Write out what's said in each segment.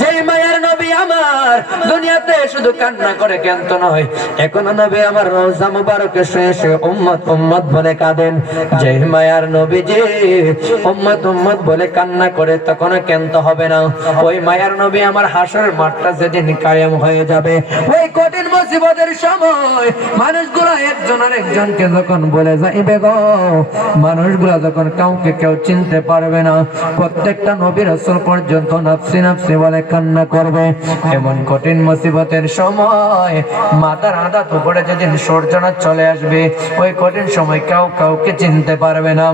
যেই মায়ের নবী আমার দুনিয়াতে শুধু কান্না করে কেনত নয়, এখনো নবী আমার রওজা মুবারকে শুয়ে শুয়ে উম্মত উম্মত বলে কাঁদেন। যেই মায়ের নবী যে উম্মত উম্মত বলে কান্না করে তখন কেন্ত হবে না। ওই মায়ের নবী আমার হাসরের মাঠটা যেদিন কায়েম হয়ে যাবে, ওই কঠিন মুসিবতের সময় মানুষগুলো একজন আরেকজনকে যখন বলে যাইবে গো, মানুষগুলো যখন কাউকে কেউ চিনতে পারবে না, প্রত্যেকটা নবী রাসূল পর্যন্ত নাফসি নাফসি বলে কান্না করবে। এমন কঠিন মুসিবতের সময় মাথার আঘাত উপরে যেদিন সূর্যনাথ চলে আসবে, ওই কঠিন সময় কেউ কাউকে চিনতে পারবে না।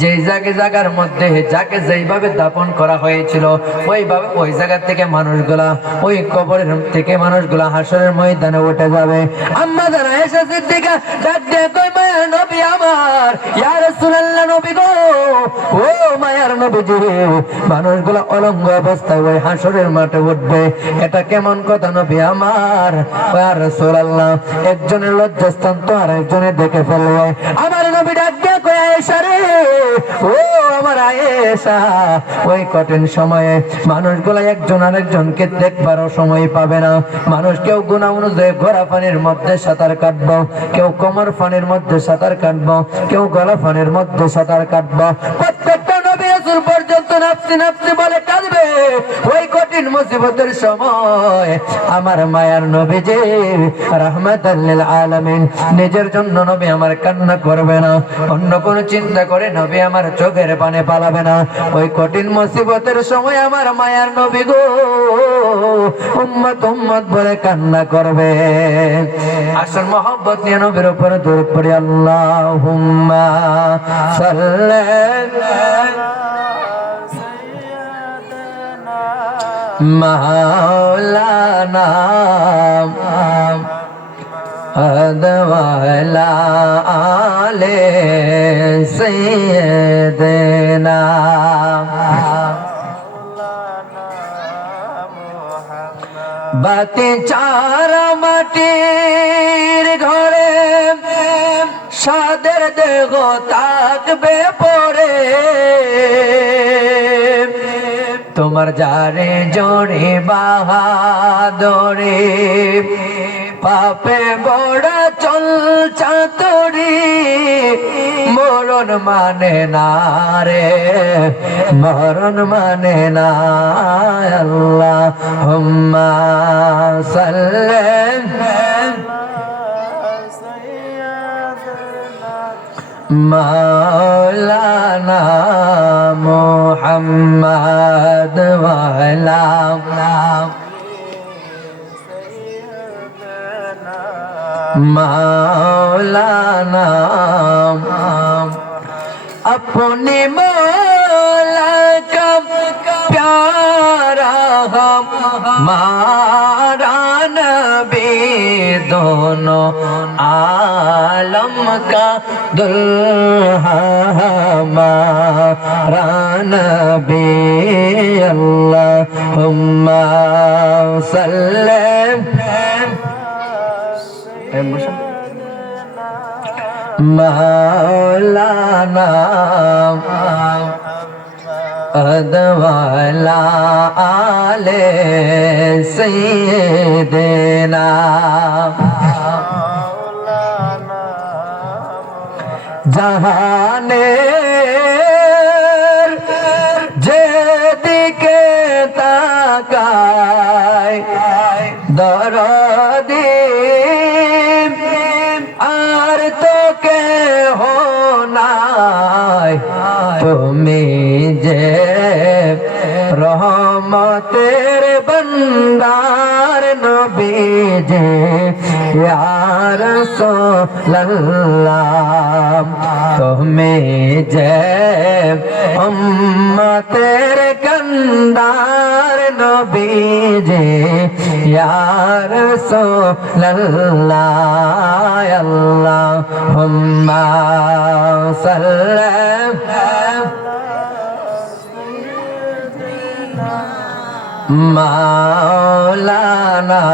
যেই জায়গার মধ্যে যাকে যেইভাবে দাপন করা হয়েছিল ওইভাবে ওই জায়গা থেকে মানুষগুলা, ওই কবরের থেকে মানুষগুলা হাসরের ময়দানে উঠে যাবে। আম্মা যারা আয়েশা সিদ্দিকা ডাক দিয়ে কই মায়ের নবী আমার, ইয়া রাসূলুল্লাহ নবী গো, ও মায়ের নবীজি, মানুষগুলা অলঙ্গ অবস্থায় ওই হাসরের মাঠে উঠবে, এটা কেমন কথা নবী আমার? ইয়া রাসূলুল্লাহ, একজনের লজ্জাস্থান তো আরেকজনে দেখে ফেলবে। আমার নবী ডাক দিয়ে কই আয়েশা রে, ও আমার আয়েশা, ওই কঠিন সময়ে মানুষগুলা একজন আরেকজনকে দেখবারও সময় পাবে না। মানুষ কেউ গুনাহ অনুযায়ী ঘোড়া পানির মধ্যে সাঁতার কাটবো, কেউ কোমর পানির মধ্যে সাঁতার কাটবো, কেউ গলা পানির মধ্যে সাঁতার কাটবো। প্রত্যেকটা নবী রাসূল পর্যন্ত নাফসি নাফসি বলে কাঁদবে। ওই কঠিন মুসিবতের সময় আমার মায়ার নবী যে রাহমাতাল লিল আলামিন, নিজের জন্য নবী আমার কান্না করবে না, অন্য কোনো চিন্তা করে নবী আমার চোখের পানি পালাবে না। ওই কঠিন মুসিবতের সময় আমার মায়ার নবী গো উম্মত উম্মত বলে কান্না করবে। আসল মহব্বত নিয়ে নবীর উপরে দরুদ পড়ি, আল্লাহুম্মা সাল্লি মাওলানা আদওয়ালা আলে সাইয়্যিদিনা বাতি চারা মাটির ঘরে সাদের দেহ থাকবে পরে, তোমার যারে জোরে বাহাদুরি, পাপে বড় চল চাতুরি, মরণ মানে না রে, মরণ মানে না। আল্লাহুম্মা সাল্লি মাওলানা মুহাম্মদ ওয়া আলা মাওলানা, अपने मौला का प्यारा हमारा नबी, दोनों आलम का दुल्हा हमारा नबी, अल्लाहुम्मा सल्ली मौलाना अदवाला आले सैय्यिदिना। জাহানে যেদিকে তাকায় দরদি আর তোকে হোনায়, তুমি যে রহমতের বন্দার নবী যে ইয়া রাসূলুল্লাহ, তুমি যে উম্মতের কান্দার নবী যে ইয়া রাসূলুল্লাহ, আল্লাহুম্মা সাল্লি মাওলানা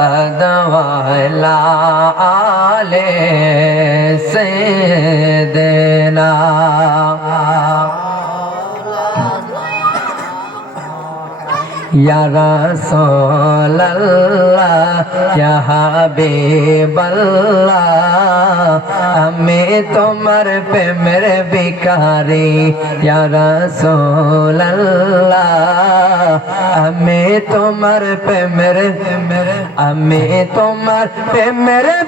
अदवाला आले सैय्यिदिना। ইয়া রাসূলুল্লাহ ইয়া হাবিবাল্লাহ আমি তোমার প্রেমের ভিখারি ইয়া রাসূলুল্লাহ আমি তোমার প্রেমের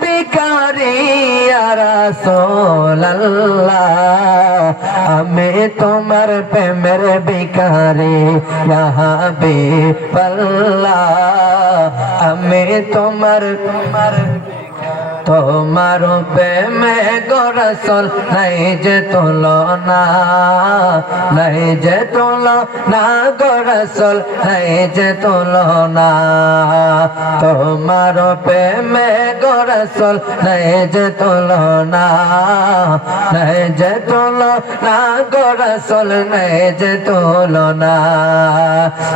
ভিখারি ইয়া রাসূলুল্লাহ আমি তোমার প্রেমের ভিখারি ইয়া হাবিবাল্লাহ আমি তোমার প্রেমে গো রাসূল নাই যে তুলনা গো রাসূল নাই যে তুলনা তোমার প্রেমে গো রাসূল নাই যে তুলনা গো রাসূল নাই যে তুলনা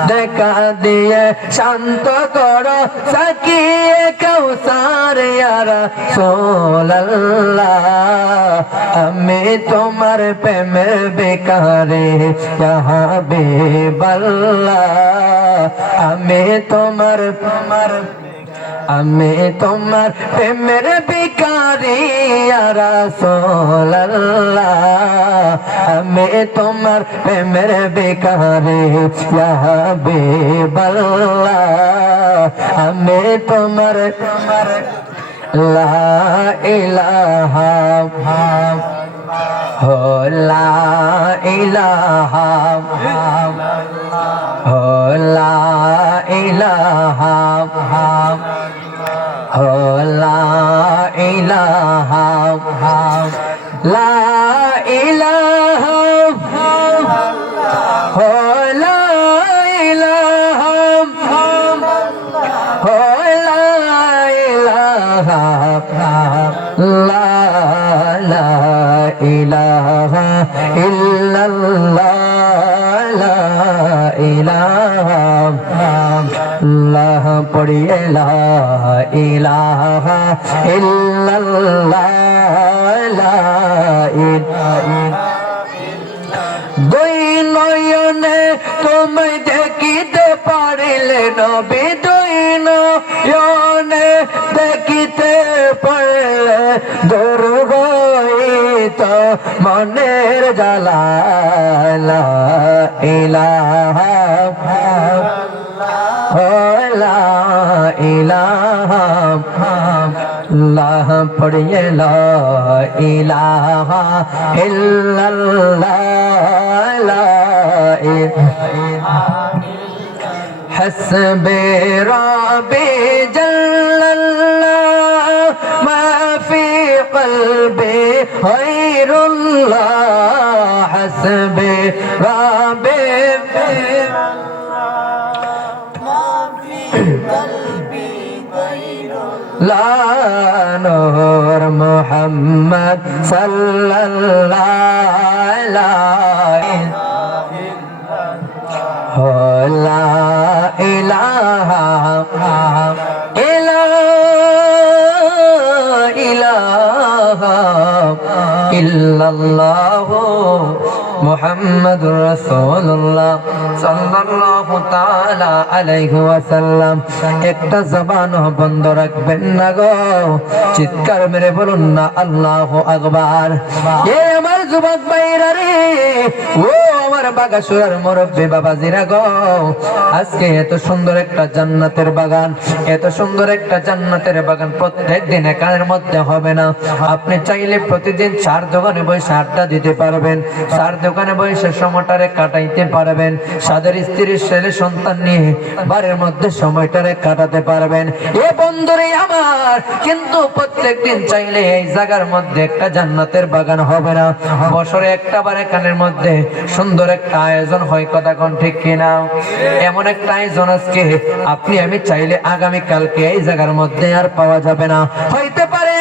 দেখা দিয়ে শান্ত করো সাকিয়ে কাউসার ইয়া রাসূলুল্লাহ আমি তোমার প্রেমের ভিখারি ইয়া হাবিবাল্লাহ আমি তোমার প্রেমের ভিখারি ইয়া রাসূলুল্লাহ আমি তোমার প্রেমের ভিখারি ইয়া হাবিবাল্লাহ আমি তোমার লা ইলাহা লা ইলাহা লা ইলাহা লা ইলাহা লা ইলাহা লা ইলাহা ইল্লাল্লাহ লা ইলাহা ইল্লাল্লাহ পড়িয়ে লা ইলাহা ইল্লাল্লাহ লা ইলাহা দুই নয়নে তোমায় দেখিতে পারিলে নবী দুই নয়নে দেখিতে পারলে দূর হইত মনের জ্বালা লা ইলাহা লা ইলাহা ইল্লাল্লাহ পড়িয়ে লা ইলাহা ইল্লাল্লাহ লা ইলাহা حسبي ربي جل الله ما في قلبي غير الله حسبي ربي لا نور محمد صلى الله عليه لا إله إلا الله محمد رسول الله সাল্লাল্লাহু তাআলা আলাইহি ওয়াসাল্লাম একটা জবান বন্ধ রাখবেন না গো চিৎকার মেরে বলুন না আল্লাহু আকবার এ আমার যুবক ভাইরা রে ও আমার বাগাসুরার মুরব্বি বাবাজিরা গো আজকে এত সুন্দর একটা জান্নাতের বাগান প্রত্যেক দিন একার মধ্যে হবে না আপনি চাইলে প্রতিদিন চার দোকানে বসে আড্ডা দিতে পারবেন চার দোকানে বসে সময়টারে কাটাইতে পারবেন সাদের স্ত্রীর ছেলে সন্তান নিয়ে বাড়ির মধ্যে সময়টারে কাটাতে পারবেন এ বন্ধুরে আমার কিন্তু প্রত্যেক দিন চাইলে এই জায়গার মধ্যে একটা জান্নাতের বাগান হবে না বছরে একটা বার এখানের মধ্যে সুন্দর একটা আয়োজন হয় কথা কোন ঠিক কিনা এমন একটা আয়োজন আজকে আপনি আমি চাইলে আগামী কালকে এই জায়গার মধ্যে আর পাওয়া যাবে না হইতে পারে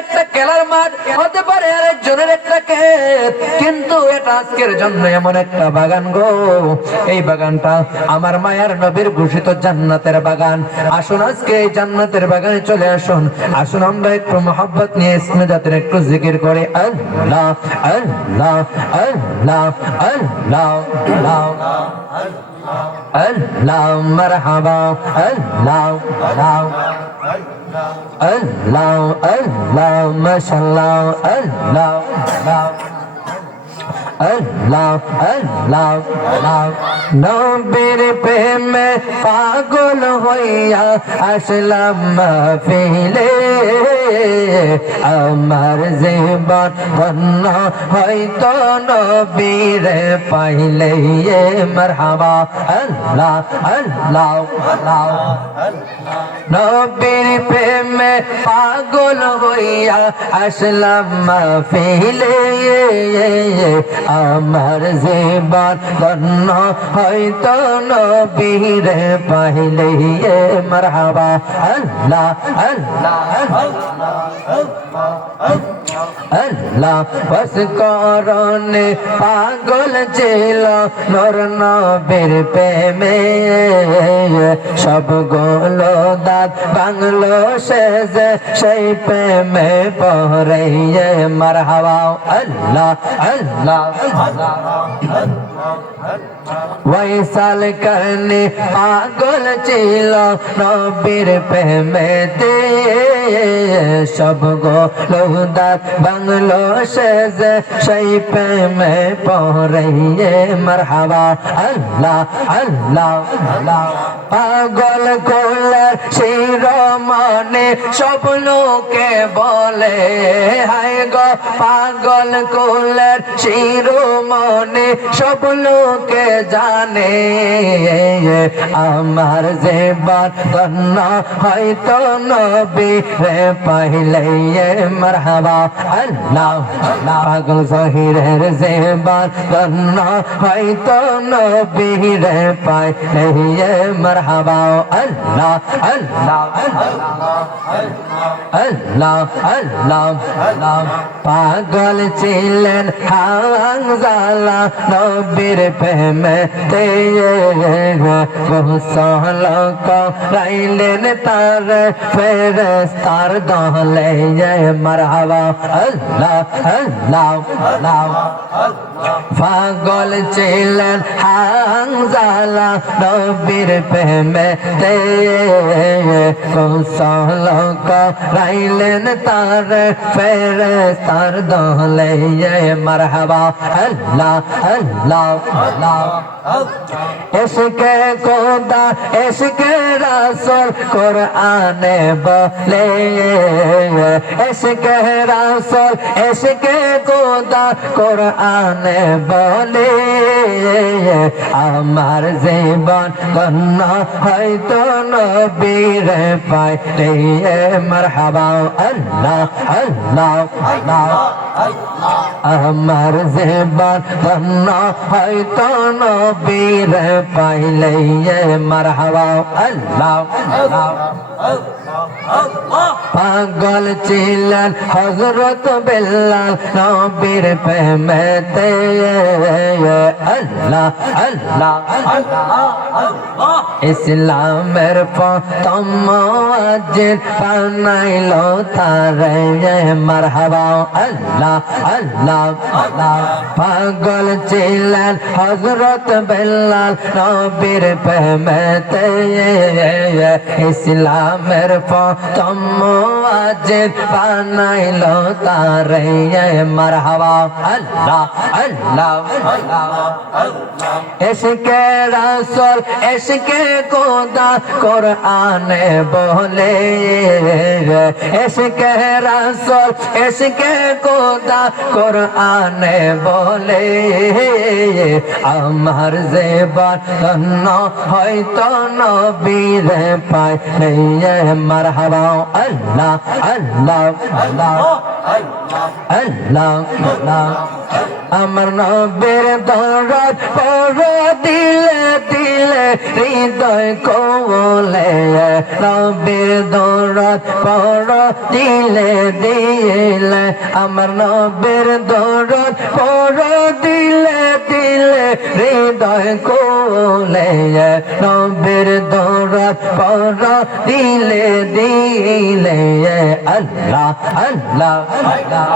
একটা খেলার মাঠ হতে পারে আরেকজনের একটা ক্ষেত কিন্তু এটা আজকের জন্য এমন একটা বাগান গো এই বাগানটা আমার মায়ার নবীর ঘোষিত জান্নাতের বাগান আসুন আজকে এই জান্নাতের বাগানে চলে আসুন আমরা একটু মহব্বত নিয়ে ইসমে জাতের একটু জিকির করে আল্লাহ আল্লাহ আল্লাহ আল্লাহ আল্লাহ আল্লাহ মারহাবা আল্লাহ আল্লাহ আল্লাহ আল্লাহ মাশাআল্লাহ আল্লাহ আল্লাহ আল্লাহ আল্লাহ আল্লাহ নবীর প্রেমে পাগল হইয়া আসলাম মাহফিলে আমার জীবন ধন্য হয়তো নবীর পাইলে মারহাবা আল্লাহ আল্লাহ আল্লাহ নবীর প্রেমে পাগল হইয়া আসলাম মাহফিলে আমার জীবন ধন্য হয়তো নবীর পাইলে মারহাবা আল্লাহ আল্লাহ আল্লাহ বস করনে পাগল ছিল নর নবীর প্রেমে সবগুলো দাঁত বাংলো সেজে সেই প্রেমে পরে মারহাবা আল্লাহ আল্লাহ ওয়াইসাল করনে পাগল ছিল নবীর প্রেমেতে সবগুলো দাঁত বাংলো সেজে সেই প্রেমে পরে মারহাবা আল্লাহ আল্লাহ আল্লাহ পাগল কোলের শিরোমণি সব লোকে বলে হায় গো পাগল কোলের শিরোমণি সব লোকে জানে আমার জীবন ধন্য হয়তো নবী রে পাইলে মারহাবা আল্লাহ পাগল জহিরের জীবন ধন্য হয়তো নবী রে পাইলে মারহাবা আল্লাহ আল্লাহ আল্লাহ আল্লাহ আল্লাহ পাগল ছিলেন হামজালা নবীর প্রেমেতে গোসল করাইলেন তার ফেরেশতার দলে মারহাবা আল্লাহ আল্লাহ আল্লাহ পাগল ছিলেন হামজালা নবীর প্রেমেতে গোসল করাইলেন তার ফেরেশতার দলে মারহাবা আল্লাহ আল্লাহ আল্লাহ ইশকে খোদা ইশকে রাসূল কুরআনে বলে ইশকে রাসূল ইশকে খোদা কুরআনে বলে আমার জীবন ধন্য হয়তো নবীর পাইলে মারহাবা আল্লাহ আল্লাহ আল্লাহ আমার জীবন ধন্য হয়তো নবীর পাইলে মারহাবা আল্লাহ পাগল ছিলেন হযরত বেলাল নবীর প্রেমেতে আল্লাহ আল্লাহ ইসলামের প্রথম মুয়াজ্জিন বানাইলো তারে মারহাবা আল্লাহ আল্লাহ আল্লাহ পাগল ছিলেন হযরত বেলাল নবীর প্রেমেতে ইসলামের প্রথম মুয়াজ্জিন বানাইলো তারে মারহাবা আল্লাহ আল্লাহ ইশকে রাসূল ইশকে খোদা কুরআনে বলে ইশকে রাসূল ইশকে খোদা কুরআনে বলে আমার জীবন ধন্য হয়তো নবীর পাইলে মারহাবা আল্লাহ আল্লাহ আল্লাহ আল্লাহ আল্লাহ আমার নবীর দরদ পড় দিলে দিলে হৃদয় কোলে নবীর দরদ পড় দিলে দিলে আমার নবীর দরদ পড় দিলে দিলে হৃদয় কোলে নবীর দরদ পড় দিলে দিলে আল্লাহ আল্লাহ আল্লাহ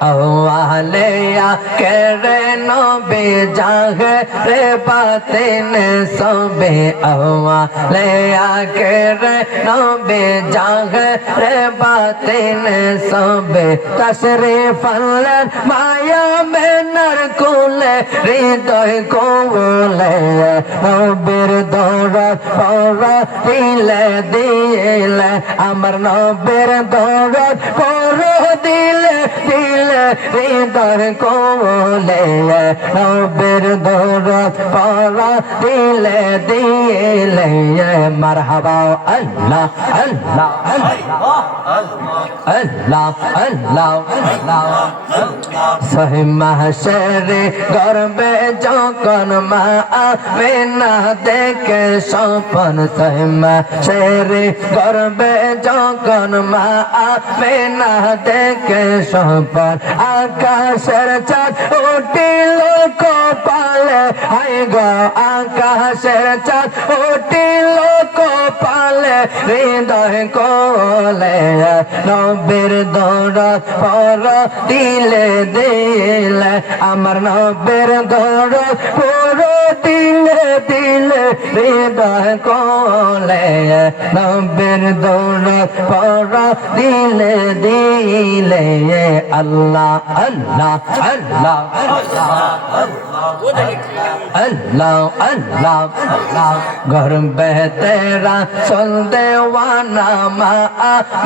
আওয়ালে আখেরে নবী জাহরে বাতিন সবে আওয়ালে আখেরে নবী জাহরে বাতিন সবে তশরিফ আনলেন মায়া মেনার কোলে হৃদয় কোলে নবীর দৌড় পড়া দিলে দিলে আমার নবীর দৌড় পড়া দিলে দিলে হৃদয় কোলে নবীর দৌড় পড়া দিলে দিলে মারহাবা আল্লাহ আল্লাহ আল্লাহ আল্লাহ আল্লাহ সহি মাহশরে গর্বে যখন মা আমেনা দেখে স্বপন সহি মাহশরে গর্বে যখন মা আমেনা দেখে স্বপন আকাশের চাঁদ উঠিল কপালে হাই গো আকাশের চাঁদ উঠিল কপালে হৃদয় কোলে নবীর দৌড় পর দিলে দিলে আমার নবীর দৌড় পর দিলে দিলে হৃদয় কোলে নবীর দৌড় পর দিলে দিলে আল্লাহ আল্লাহ আল্লাহ আল্লাহ আল্লাহ আল্লাহ ঘর বেতেরা চল দেওয়ানা মা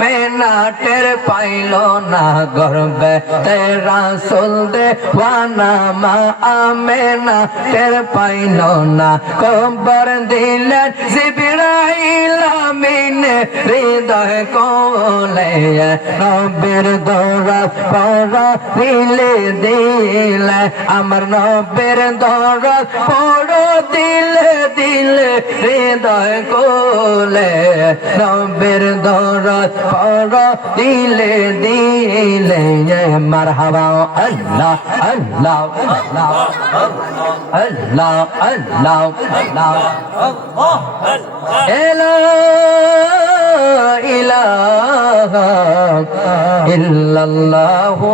মেনা টের পাইল না ঘর বেতেরা চল দেওয়ানা মা মেনা টের পাইল না কবর দিলেন জিবরাইল আমিনে হৃদয় কোলে নবীর দৌড় পড়া দিলে দিলে আমার নবীর দৌড় পড়া দিলে দিলে হৃদয় কোলে নবীর দৌড় পড়া দিলে দিলে মারহাবা আল্লাহ আল্লাহ আল্লাহ আল্লাহ আল্লাহ আল্লাহ লা ইলাহা ইল্লাল্লাহু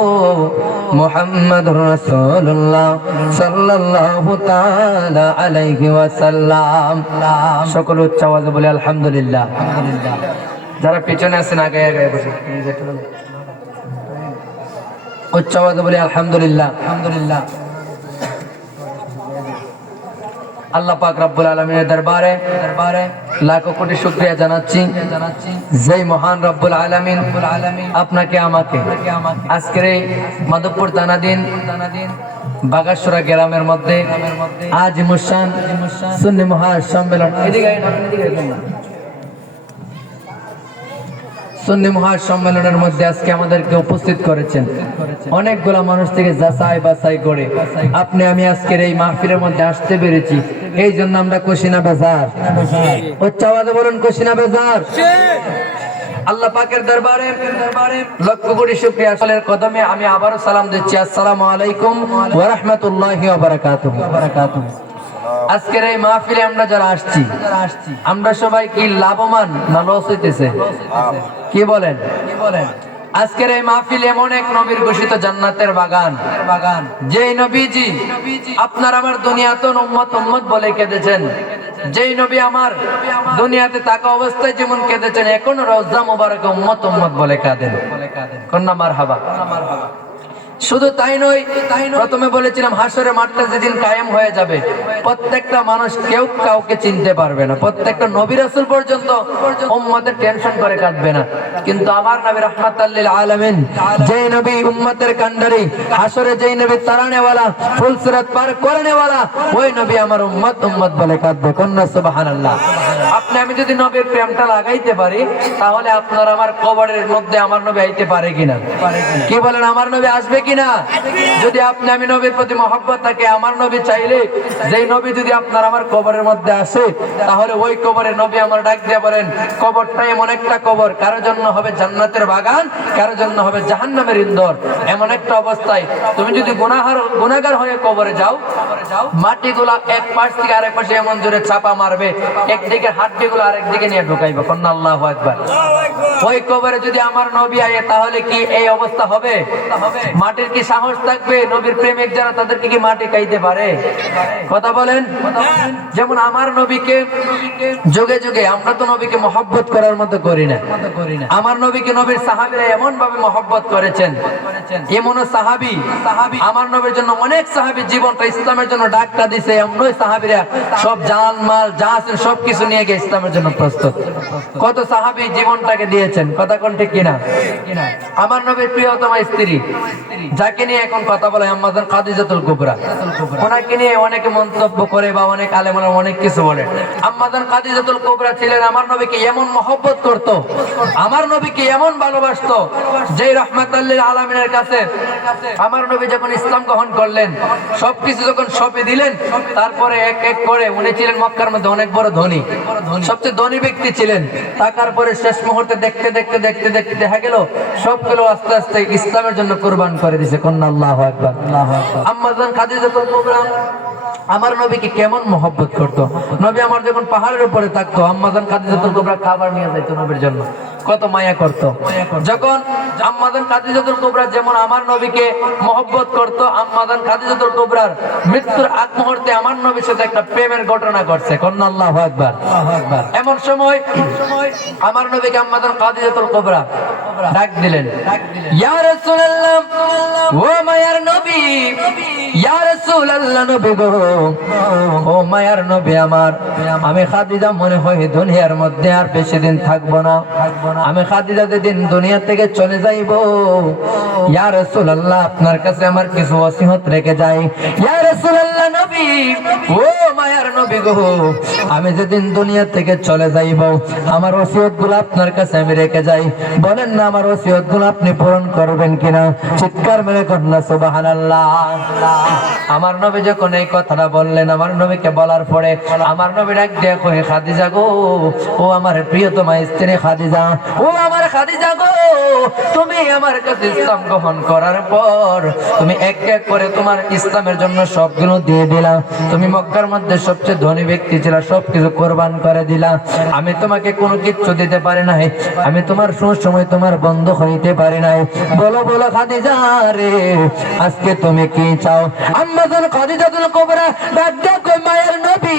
মুহাম্মাদুর রাসূলুল্লাহ সাল্লাল্লাহু তাআলা আলাইহি ওয়াসাল্লাম সকল উচ্চ আওয়াজে বলে আলহামদুলিল্লাহ আলহামদুলিল্লাহ যারা পিছনে আছেন আগে আগে বসে উচ্চ আওয়াজে বলে আলহামদুলিল্লাহ আলহামদুলিল্লাহ আল্লাহ পাক রব্বুল আলামিনের দরবারে লাখো কোটি শুকরিয়া জানাচ্ছি যেই মহান রব্বুল আলামিন আপনাকে আমাকে আজকের এই মাধবপুর দানাদিন বাগাসুরা গ্রামের মধ্যে আজ মুসান সুন্নি মহাসম্মেলন সুন্নি মহাসম্মেলনের মধ্যে আজকে আমাদেরকে উপস্থিত করেছেন অনেকগুলা মানুষ থেকে যাচাই বাছাই করে আপনি আমি আজকের এই মাহফিলের মধ্যে আসতে পেরেছি এই জন্য আমরা কুশিনা বাজার উচ্চ আওয়াজে বলুন কুশিনা বাজার আল্লাহ পাকের দরবারে লক্ষ কোটি শুকরিয়া আসলের কদমে আমি আবারো সালাম দিচ্ছি আসসালামু আলাইকুম ওয়া রাহমাতুল্লাহি ওয়া বারাকাতুহু আজকের এই মাহফিলে আমরা যারা আসছি আমরা সবাই কি লাভবান না লস হইতেছে কি বলেন আজকের এই মাহফিল এমন এক নবীর ঘোষিত জান্নাতের বাগান যেই নবীজি আপনার আমার দুনিয়াতে উম্মত বলে কেঁদেছেন যেই নবী আমার দুনিয়াতে থাকা অবস্থায় যেমন কেঁদেছেন এখন রওজা মুবারকে উম্মত বলে কাঁদেন কন্যা মারহাবা শুধু তাই নয় প্রথমে বলেছিলাম হাসরের মাঠটা যেদিন কায়েম হয়ে যাবে প্রত্যেকটা মানুষ কেউ কাউকে চিনতে পারবে না প্রত্যেকটা নবী রাসূল পর্যন্ত উম্মতের টেনশন করে কাঁদবে না কিন্তু আমার নবী রাহমাতাল লিল আলামিন যেই নবী উম্মতের কান্ডারি হাসরে যেই নবী তাড়ানেওয়ালা ফুলসিরাত পার করানেওয়ালা ওই নবী আমার উম্মত বলে কাঁদবে কন্যা সুবহানাল্লাহ আপনি আমি যদি নবীর প্রেমটা লাগাইতে পারি তাহলে আপনার আমার কবরের মধ্যে আমার নবী আইতে পারে কিনা কি বলেন আমার নবী আসবে কিনা যদি আপনি আমি নবীর প্রতি মহব্বত থাকে আমার নবী চাইলে যেই নবী যদি আপনার আমার কবরের মধ্যে আসে তাহলে ওই কবরে নবী আমার ডাক দিয়ে বলেন কবরটা এমন একটা কবর কারো জন্য হবে জান্নাতের বাগান কারো জন্য হবে জাহান্নামের ইন্ধন এমন একটা অবস্থায় তুমি যদি গুনাহগার হয়ে কবরে যাও মাটিগুলা এক পাশ থেকে আরেক পাশে এমন জোরে চাপা মারবে, একদিকে হাড্ডিগুলো আরেকদিকে নিয়ে ঢুকাইবে। কন্না আল্লাহু আকবার। ওই কবরে যদি আমার নবী আয়ে তাহলে কি এই অবস্থা হবে? মাটির কি সাহস থাকবে? নবীর প্রেমিক যারা তাদেরকে কি মাটি খাইতে পারে? কথা বলেন। যেমন আমার নবীকে যুগে যুগে আমরা তো নবীকে মহব্বত করার মতো করি না। আমার নবীকে নবীর সাহাবীরা এমন ভাবে মহব্বত করেছেন, এমন সাহাবী আমার নবীর জন্য অনেক সাহাবী জীবনটা ইসলামের জন্য ডাক্তার দিছে। এমনই সাহাবীরা সব জান মাল যা আছে সবকিছু নিয়ে গিয়ে ইসলামের জন্য প্রস্তুত। কত সাহাবী জীবনটাকে দিয়েছেন, কথা কোন ঠিক কিনা? আমার নবীর প্রিয়তমা স্ত্রী যাকে নিয়ে এখন কথা বলে আম্মা জান খাদিজাতুল কুবরা, ওনাকে নিয়ে অনেকে মন্তব্য করে বা অনেক আলেম ওলামা অনেক কিছু বলে। আম্মা জান খাদিজাতুল কুবরা ছিলেন আমার নবীকে এমন মহব্বত করত, আমার নবীকে এমন ভালোবাসতো যে রাহমাতুল লিল আলামিনের কাছে আমার নবী যখন ইসলাম গ্রহণ করলেন, সবকিছু যখন সঁপে দিলেন, তারপরে এক এক করে উনি ছিলেন মক্কার মধ্যে অনেক বড় ধনী, সবচেয়ে ধনী ব্যক্তি ছিলেন। টাকার পরে শেষ মুহূর্তে দেখতে দেখতে দেখতে দেখতে দেখা গেল সবগুলো আস্তে আস্তে ইসলামের জন্য কুরবান করে দিয়েছে। কন্না আল্লাহু আকবার। আম্মা জান খাদিজাতুল কুবরা আমার নবীকে কেমন মহব্বত করতো। নবী আমার যখন পাহাড়ের উপরে থাকতো, আম্মা জান খাদিজাতুল কুবরা খাবার নিয়ে যাইতো নবীর জন্য, কত মায়া করতো। যখন আম্মা জান খাদিজাতুল কুবরা যেমন আমার নবীকে মহব্বত করতো, আম্মা জান খাদিজাতুল কুবরার মৃত্যুর আগ মুহূর্তে আমার নবীর সাথে একটা প্রেমের ঘটনা ঘটছে। কন্না আল্লাহু আকবার। এমন সময় আমার নবীকে আম্মা জান খাদিজাতুল কুবরা ডাক দিলেন, ইয়া রাসূলুল্লাহ, ও মায়ার নবী, ইয়া রাসূলুল্লাহ, নবী গো, ও মায়ার নবী আমার, আমি খাদিজা মনে হয় দুনিয়ার মধ্যে আর বেশি দিন থাকবো না। আমি খাদিজা যেদিন দুনিয়া থেকে চলে যাইব, ইয়া রাসূলুল্লাহ, আপনার কাছে আমার কিছু ওসিয়ত রেখে যাই। ইয়া রাসূলুল্লাহ নবী, ও মায়ার নবী গো, আমি যেদিন দুনিয়া থেকে চলে যাইব আমার ওসিয়তগুলো আপনার কাছে আমি রেখে যাই। বলেন না আমার ওসিয়তগুলো আপনি পূরণ করবেন কিনা? চিৎকার মেরে কন্যা সুবহানাল্লাহ। আমার নবী যখন এই কথাটা বললেন, আমার নবীকে বলার পরে আমার নবী ডাক দিয়ে কই, খাদিজা গো, ও আমার প্রিয়তমা স্ত্রী খাদিজা, ও আমার খাদিজা গো, তুমি আমার কাছে ইসলাম গ্রহণ করার পর তুমি এক এক করে তোমার ইসলামের জন্য সবগুলো দিয়ে দিলা। তুমি মক্কার মধ্যে সবচেয়ে ধনী ব্যক্তি ছিল, সবকিছু কোরবান করে দিলা। আমি তোমাকে কোনো কিছু দিতে পারি নাই, আমি তোমার সময় তোমার বন্ধু হইতে পারি নাই। বলো বলো খাদিজা রে, আজকে তুমি কি চাও? আম্মা জান খাদিজাতুল কুবরা ডাক দিয়ে কই, মায়ের নবী,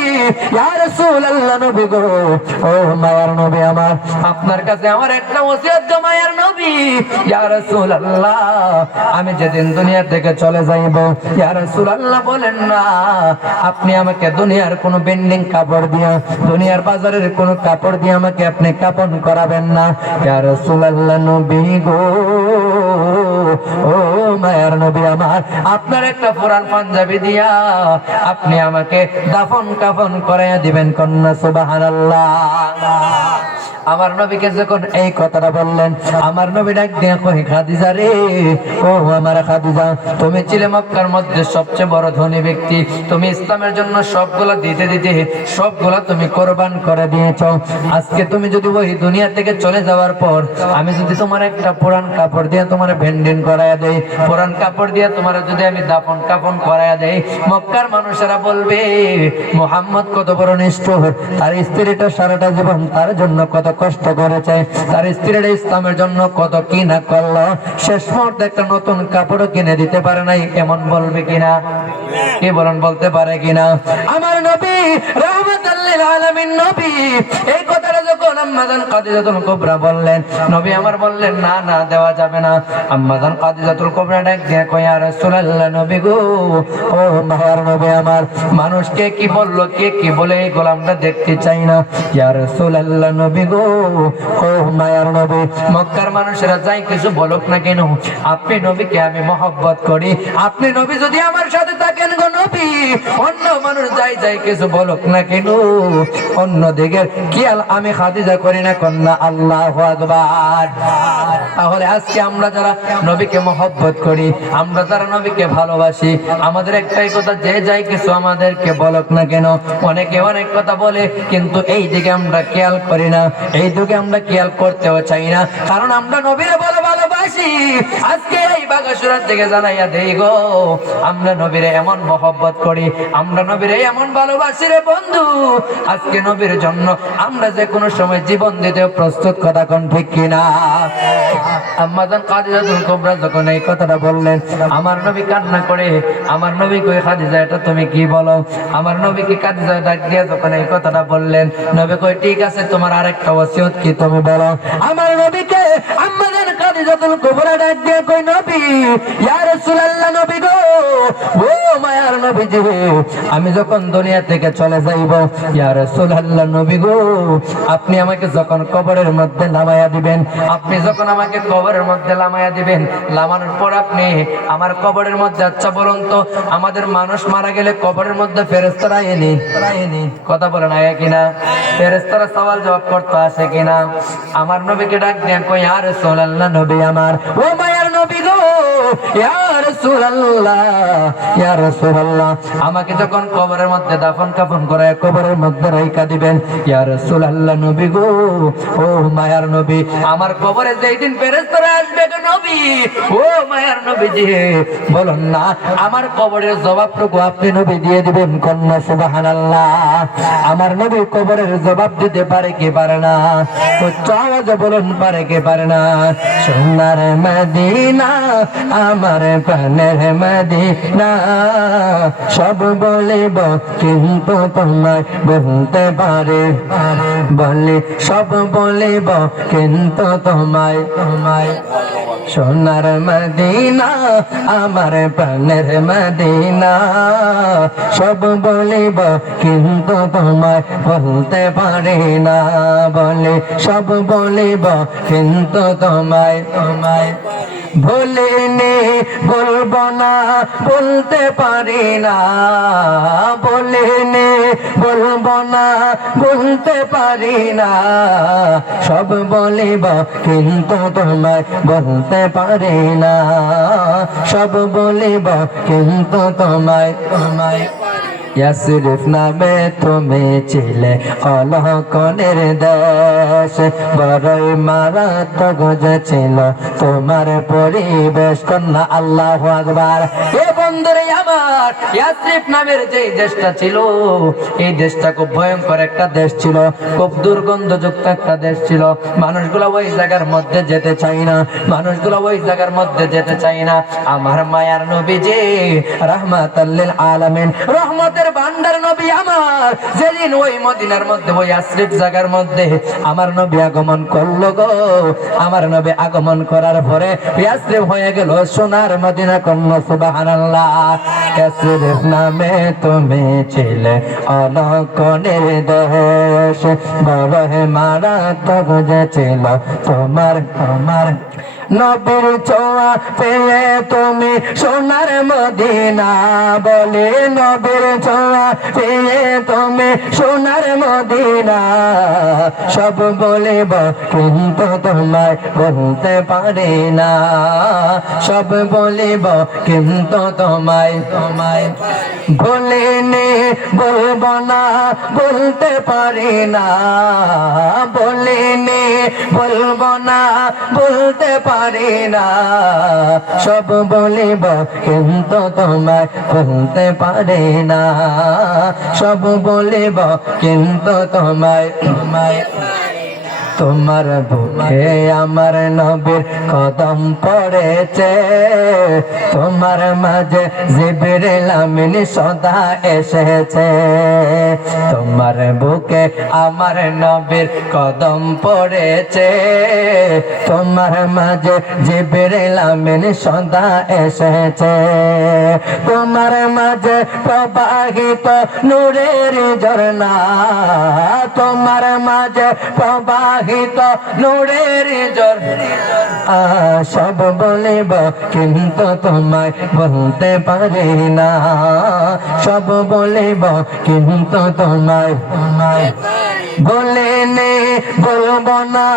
ইয়া রাসূলুল্লাহ, নবী গো, ও মায়ের নবী আমার, আপনার কাছে আমার একটা ওসিয়ত গো মায়ের নবী। ইয়া রাসূলুল্লাহ, আমি যেদিন দুনিয়া থেকে চলে যাইব, ইয়া রাসূলুল্লাহ বলেন না আপনি আমাকে দুনিয়ার কোনো বেন্ডিং কাপড় দিয়া, দুনিয়ার বাজারের কোনো কাপড় দিয়ে আমাকে আপনি কাপন করাবেন না। ইয়া রাসূলুল্লাহ নবী গো, ও মায়ের নবী আমার, আপনার একটা পুরান পাঞ্জাবি দিয়া আপনি আমাকে দাফন কাফন করাইয়া দিবেন। কন্যা সুবহানাল্লাহ। আমার নবীকে যখন এই কথাটা বললেন, আমার নবী ডাক দিয়ে কই, খাদিজা রে, ও আমার খাদিজা, তুমি ছিলে মক্কার মধ্যে সবচেয়ে বড় ধনী ব্যক্তি, তুমি ইসলামের জন্য সবগুলা দিতে দিতে সবগুলা তুমি কোরবান করে দিয়েছো। আজকে তুমি যদি ওই দুনিয়া থেকে চলে যাওয়ার পর আমি যদি তোমার একটা পুরান কাপড় দিয়ে তোমার ভেন্ডিন করাইয়া দেই, পুরান কাপড় দিয়ে তোমার যদি আমি দাফন কাফন করাইয়া দেই, মক্কার মানুষেরা বলবে মুহাম্মদ কত বড় নিষ্ঠুর, তার স্ত্রীটা সারাটা জীবন তার জন্য কত কষ্ট করেছে, তার স্ত্রীরা ইসলামের জন্য কত কি না করলো, শেষ মুহূর্তে একটা নতুন কাপড় কিনে দিতে পারে নাই, এমন বলবে কিনা? কি বলেন, বলতে পারে কিনা? আমার নবী রাহমাতুল লিল আলামিন নবী এই কথাটা যখন আম্মা জান খাদিজাতুল কুবরা বললেন, নবী আমার বললেন না না, দেওয়া যাবে না। আম্মা জান খাদিজাতুল কুবরা ডাক দিয়ে কই, ইয়া রাসূলুল্লাহ নবী গো, ও মায়ার নবী আমার, মানুষকে কি বললো কে কি বলে এগুলো আমরা দেখতে চাই না। ইয়া রাসূলুল্লাহ নবী গো, ও মায়ার নবী, মক্কার মানুষেরা যাই কিছু বলুক না কেন, আপনি নবীকে আমি মহব্বত করি, আপনি নবী যদি আমার সাথে থাকেন গো নবী, অন্য মানুষ যাই যাই কিছু বলুক না কেন, অন্য দিকের খেয়াল আমি খাদিজা করি না। কন্যা আল্লাহু আকবার। তাহলে আজকে আমরা যারা নবীকে মহব্বত করি, আমরা যারা নবীকে ভালোবাসি, আমাদের একটাই কথা, যে যাই কিছু আমাদেরকে বলুক না কেন, অনেকে অনেক কথা বলে কিন্তু এই দিকে আমরা খেয়াল করি না, এই দিকে আমরা খেয়াল করতেও চাই না, কারণ আমরা নবীরে ভালোবাসি। নবীবাসী আজকে এই বাগাসুরার থেকে জানাইয়া দেই গো, আমরা নবীরে এমন মহব্বত করি, আমরা নবীরে এমন ভালোবাসি রে বন্ধু, আজকে নবীর জন্য আমরা যে কোনো সময় জীবন দিতে প্রস্তুত। কথা কোন ঠিক কিনা? আম্মা জান খাদিজাতুল কুবরা যখন এই কথাটা বললেন, আমার নবী কান্না করে, আমার নবী কই খাদিজা এটা তুমি কি বলো? আমার নবীকে খাদিজা ডাক দিয়ে যখন এই কথাটা বললেন, নবী কই ঠিক আছে, তোমার আরেকটা ওসিয়ত কি তুমি বলো। আমার নবীকে আম্মা জান খাদিজাতুল কুবরা ডাক দিয়ে কই, নবী, ইয়া রাসূলুল্লাহ, নবী গো, ও মায়ার নবীজি, আমি যখন দুনিয়া থেকে চলে যাইব, ইয়া রাসূলুল্লাহ, নবী গো, আপনি আমাকে যখন কবরের মধ্যে নামায়া দিবেন, আপনি যখন আমাকে কবরের মধ্যে নামায়া দিবেন, নামানোর পর আপনি আমার কবরের মধ্যে, আচ্ছা বলুন তো, আমাদের মানুষ মারা গেলে কবরের মধ্যে ফেরেশতারা আয়েনি? কথা বলেন আয়া কিনা? ফেরেশতারা সওয়াল জবাব করতে আসে কিনা? আমার নবীকে ডাক দিয়ে কই, ইয়া রাসূলুল্লাহ, নবী আমার, ও মায়ার নবী গো, ইয়া রাসূলুল্লাহ, ইয়া রাসূলুল্লাহ, আমাকে যখন কবরের মধ্যে দাফন কাফন করে কবরের মধ্যে রাইখা দিবেন, ইয়া রাসূলুল্লাহ, নবী গো, ও মায়ার নবী, আমার কবরে যেই দিন ফেরেশতারা আসবে গো নবী, ও মায়ার নবীজি, বলুন না আমার কবরের জবাবটুকু আপনি নবী দিয়ে দিবেন? কন্যা সুবহানাল্লাহ। আমার নবী কবরের জবাব দিতে পারে কি পারে না? উচ্চ আওয়াজে বলুন, পারে কি পারে না? সোনার মদিনা, আমার প্রাণের মদিনা, সব বলিব কিন্তু তোমায় বলতে পারে, বলি সব বলিব কিন্তু তোমায়, সোনার মদিনা, আমার প্রাণের মদিনা, সব বলিব কিন্তু তোমায় বলতে পারি না, বলে সব বলিব কিন্তু তোমায়, ভুলিনি বলবো না, বলতে পারি না, বলিনি বলবো না, বলতে পারি না, সব বলিব কিন্তু তোমায় বলতে পারি না, সব বলিব কিন্তু তোমায়। ইয়াসরিফ নামে তুমি ছিলে অলকনের দেশ, বড়ই মারাত্মক ছিল তোমার পরিবেশ। কন্যা আল্লাহু আকবার। এ বন্ধুরে আমার, ইয়াসরিফ নামের যে দেশটা ছিল, এই দেশটা খুব ভয়ঙ্কর একটা দেশ ছিল, খুব দুর্গন্ধযুক্ত একটা দেশ ছিল। মানুষগুলো ওই জায়গার মধ্যে যেতে চায় না, মানুষগুলো ওই জায়গার মধ্যে যেতে চায় না। আমার মায়ার নবীজি রাহমাতাল লিল আলামিন, রহমতের ভান্ডার নবী আমার, যেদিন ওই মদিনার মধ্যে, ওই ইয়াসরিফ জায়গার মধ্যে আমার নবী আগমন করলো গো, আমার নবী আগমন করার পরে ইয়াসরিফ হয়ে গেল সোনার মদিনা। কন্যা সুবহানাল্লাহ। ইয়াসরিফ নামে তুমি ছিলে অলকনের দেশ, বড় মারাত্মক ছিল তোমার নবীর ছোঁয়া পেয়ে তুমি সোনার মদিনা, বলে নবীর ছোঁয়া পেয়ে তুমি সোনার মদিনা, সব বলিব কিন্তু তোমায় বলতে পারি না, সব বলিব কিন্তু তোমায় বলিনি বলবো না, বলতে পারি না, বলিনি বলবো না, বলতে পারি না, সব বলিব কিন্তু তোমায় বলতে পারি না, সব বলিব কিন্তু তোমায়। তোমার বুকে আমার নবীর কদম পড়েছে, তোমার মাঝে জিবরিল আমিন সদা এসেছে, তোমার বুকে আমার নবীর কদম পড়েছে, তোমার মাঝে জিবরিল আমিন সদা এসেছে, তোমার মাঝে প্রবাহিত নূরের ঝরনা, তোমার মাঝে প্রবাহিত নূরের ঝরনা, সব বলিব কিন্তু তোমায় বলতে পারি না, সব বলিব কিন্তু তোমায় বলিনি বলবো না,